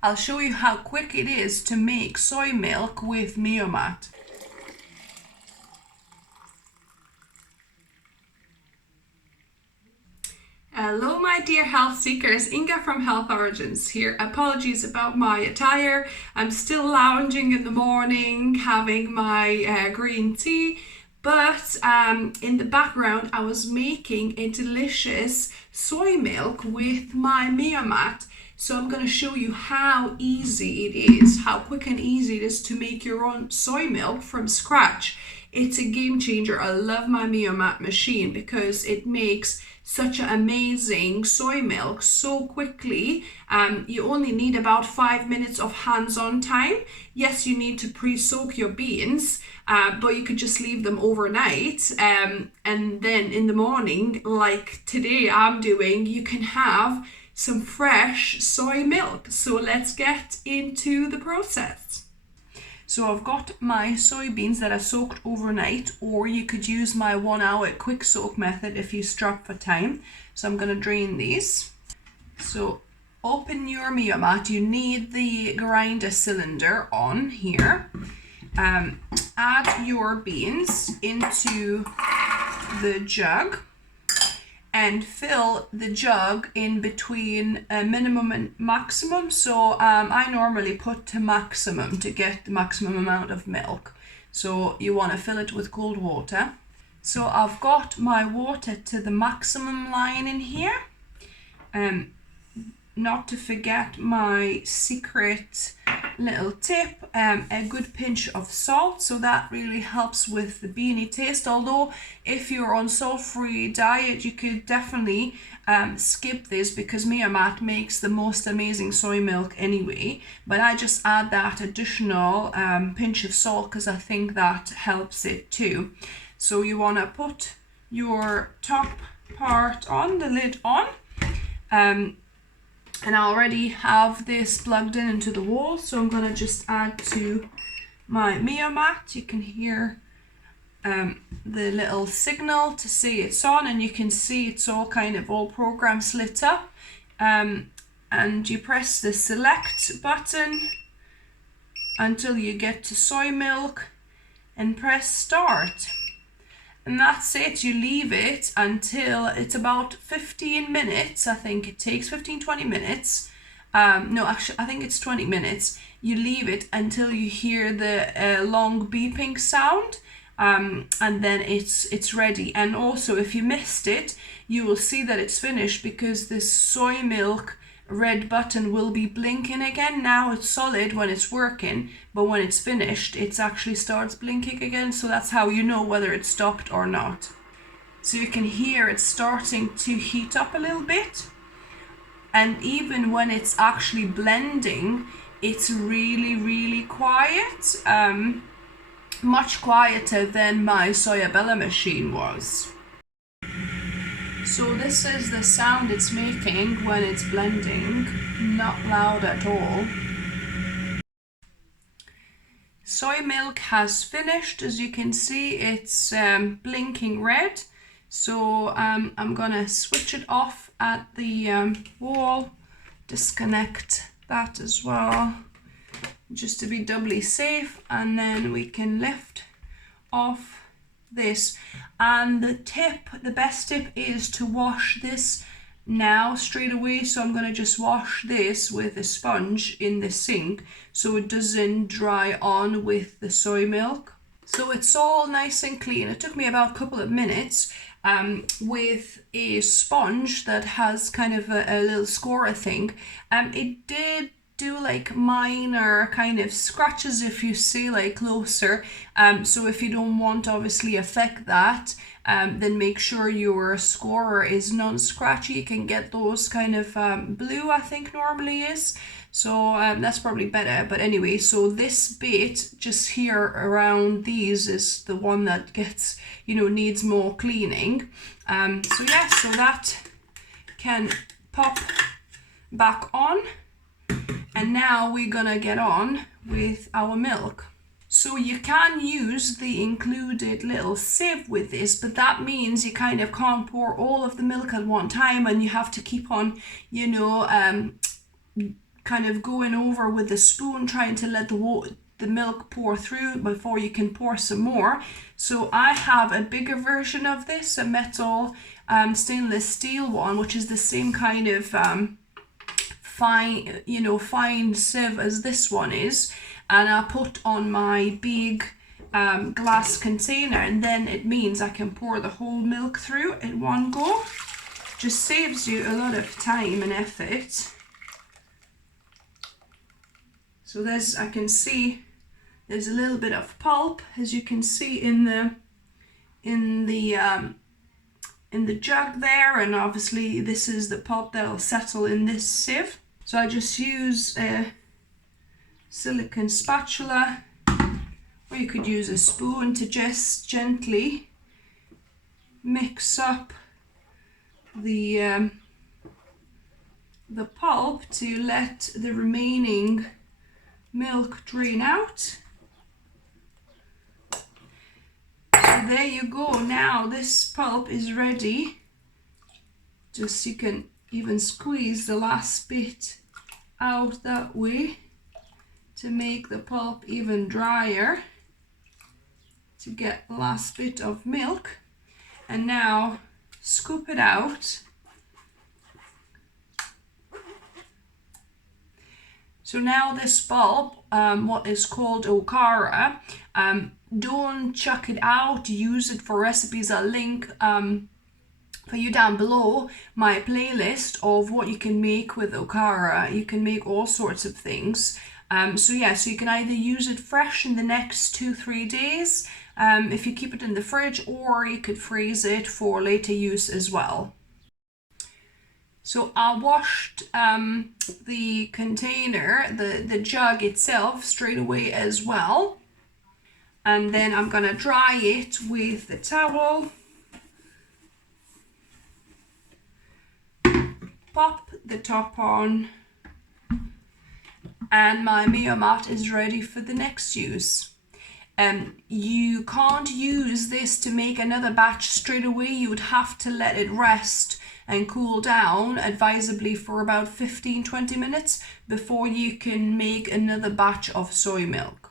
I'll show you how quick it is to make soy milk with MioMat. Hello my dear health seekers, Inga from Health Origins here. Apologies about my attire. I'm still lounging in the morning, having my green tea, but in the background I was making a delicious soy milk with my MioMat. So I'm going to show you how easy it is, how quick and easy it is to make your own soy milk from scratch. It's a game changer. I love my MioMat machine because it makes such an amazing soy milk so quickly. You only need about 5 minutes of hands-on time. Yes, you need to pre-soak your beans, but you could just leave them overnight. And then in the morning, like today I'm doing, you can have some fresh soy milk. So let's get into the process. So I've got my soybeans that are soaked overnight, or you could use my 1 hour quick soak method if you're strapped for time. So I'm going to drain these. So open your MioMat. You need the grinder cylinder on here. Add your beans into the jug and fill the jug in between minimum and maximum. So I normally put to maximum to get the maximum amount of milk. So you want to fill it with cold water. So I've got my water to the maximum line in here. Not to forget my secret little tip, a good pinch of salt, so that really helps with the beany taste. Although if you're on salt-free diet, you could definitely skip this because MioMat makes the most amazing soy milk anyway, but I just add that additional pinch of salt because I think that helps it too. So you want to put your top part on, the lid on, and I already have this plugged in into the wall, so I'm going to just add to my MioMat. You can hear the little signal to say it's on, and you can see it's all kind of all programs lit up. And you press the select button until you get to soy milk and press start. And that's it. You leave it until it's about 15 minutes. I think it takes 15-20 minutes. No, actually, I think it's 20 minutes. You leave it until you hear the long beeping sound, and then it's ready. And also, if you missed it, you will see that it's finished because this soy milk red button will be blinking again. Now it's solid when it's working, but when it's finished, it actually starts blinking again. So that's how you know whether it's stopped or not. So you can hear it starting to heat up a little bit. And even when it's actually blending, it's really, really quiet. Much quieter than my Soyabella machine was. So this is the sound it's making when it's blending, not loud at all. Soy milk has finished. As you can see, it's blinking red. So I'm gonna switch it off at the wall, disconnect that as well, just to be doubly safe, and then we can lift off this. And the best tip is to wash this now straight away. So I'm going to just wash this with a sponge in the sink so it doesn't dry on with the soy milk. So it's all nice and clean. It took me about a couple of minutes with a sponge that has kind of a little scorer thing. It did do like minor kind of scratches if you see like closer, so if you don't want obviously affect that, then make sure your scorer is non-scratchy. You can get those kind of blue, I think normally is, so that's probably better. But anyway, so this bit just here around these is the one that gets, needs more cleaning. So yeah, so that can pop back on. And now we're gonna get on with our milk. So you can use the included little sieve with this, but that means you kind of can't pour all of the milk at one time, and you have to keep on, kind of going over with the spoon, trying to let the milk pour through before you can pour some more. So I have a bigger version of this, a metal stainless steel one, which is the same kind of fine sieve as this one is, and I put on my big glass container, and then it means I can pour the whole milk through in one go. Just saves you a lot of time and effort. So I can see there's a little bit of pulp, as you can see in the jug there, and obviously this is the pulp that'll settle in this sieve. So I just use a silicone spatula, or you could use a spoon to just gently mix up the pulp to let the remaining milk drain out. So there you go. Now this pulp is ready. Just you can even squeeze the last bit out that way to make the pulp even drier, to get the last bit of milk. And now scoop it out. So now this pulp, what is called okara, don't chuck it out, use it for recipes. I'll link for you down below my playlist of what you can make with okara. You can make all sorts of things. So you can either use it fresh in the next 2-3 days if you keep it in the fridge, or you could freeze it for later use as well. So I washed the container, the jug itself, straight away as well. And then I'm gonna dry it with the towel. Pop the top on. And my MioMat is ready for the next use. You can't use this to make another batch straight away. You would have to let it rest and cool down, advisably for about 15-20 minutes before you can make another batch of soy milk.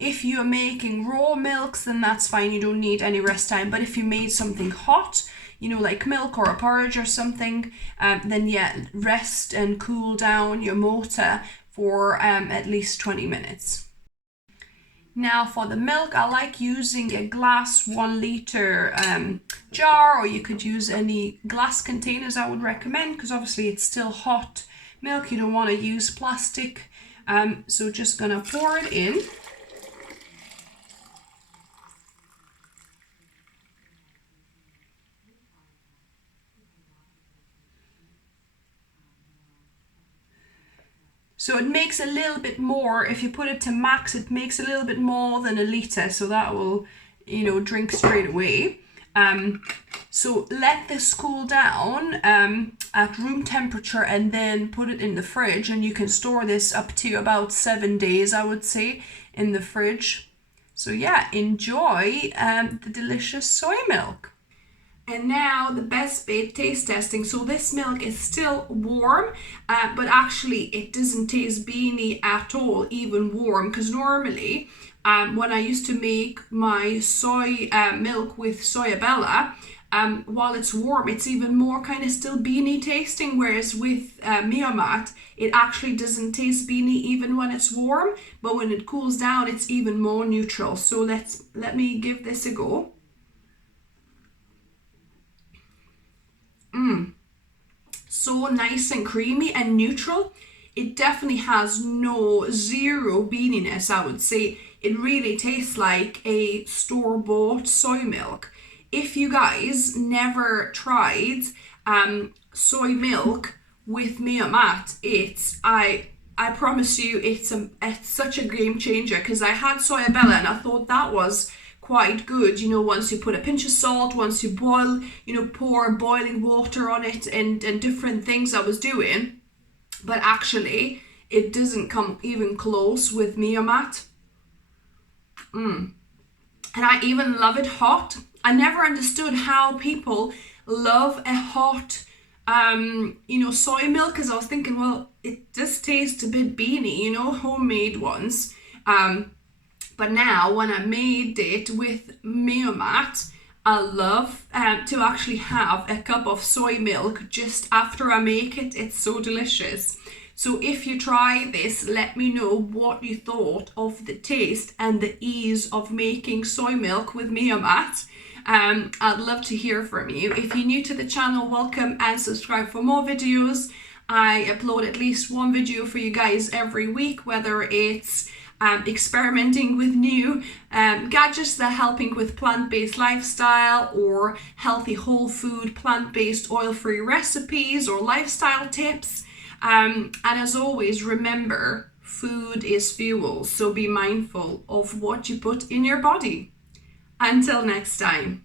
If you're making raw milks, then that's fine, you don't need any rest time. But if you made something hot, like milk or a porridge or something, then rest and cool down your motor for at least 20 minutes. Now for the milk, I like using a glass 1 liter jar, or you could use any glass containers. I would recommend, because obviously it's still hot milk, you don't want to use plastic. So just gonna pour it in. So it makes a little bit more, if you put it to max, it makes a little bit more than 1 liter, so that will, drink straight away. So let this cool down at room temperature, and then put it in the fridge, and you can store this up to about 7 days, I would say, in the fridge. So enjoy the delicious soy milk. And now the best bit, taste testing. So this milk is still warm, but actually it doesn't taste beany at all, even warm. Because normally when I used to make my soy milk with soyabella, while it's warm, it's even more kind of still beany tasting. Whereas with MioMat, it actually doesn't taste beany even when it's warm. But when it cools down, it's even more neutral. So let me give this a go. So nice and creamy and neutral. It definitely has zero beaniness, I would say. It really tastes like a store-bought soy milk. If you guys never tried soy milk with MioMat, I promise you it's such a game changer, because I had soyabella and I thought that was quite good, once you put a pinch of salt, once you boil, pour boiling water on it, and different things I was doing. But actually it doesn't come even close with MioMat. And I even love it hot. I never understood how people love a hot soy milk, because I was thinking, well, it does taste a bit beany, you know, homemade ones. But now when I made it with MioMat, I love to actually have a cup of soy milk just after I make it. It's so delicious. So if you try this, let me know what you thought of the taste and the ease of making soy milk with MioMat. I'd love to hear from you. If you're new to the channel, welcome and subscribe for more videos. I upload at least one video for you guys every week, whether it's experimenting with new gadgets that are helping with plant-based lifestyle, or healthy whole food plant-based oil-free recipes or lifestyle tips. And as always, remember, food is fuel, so be mindful of what you put in your body. Until next time.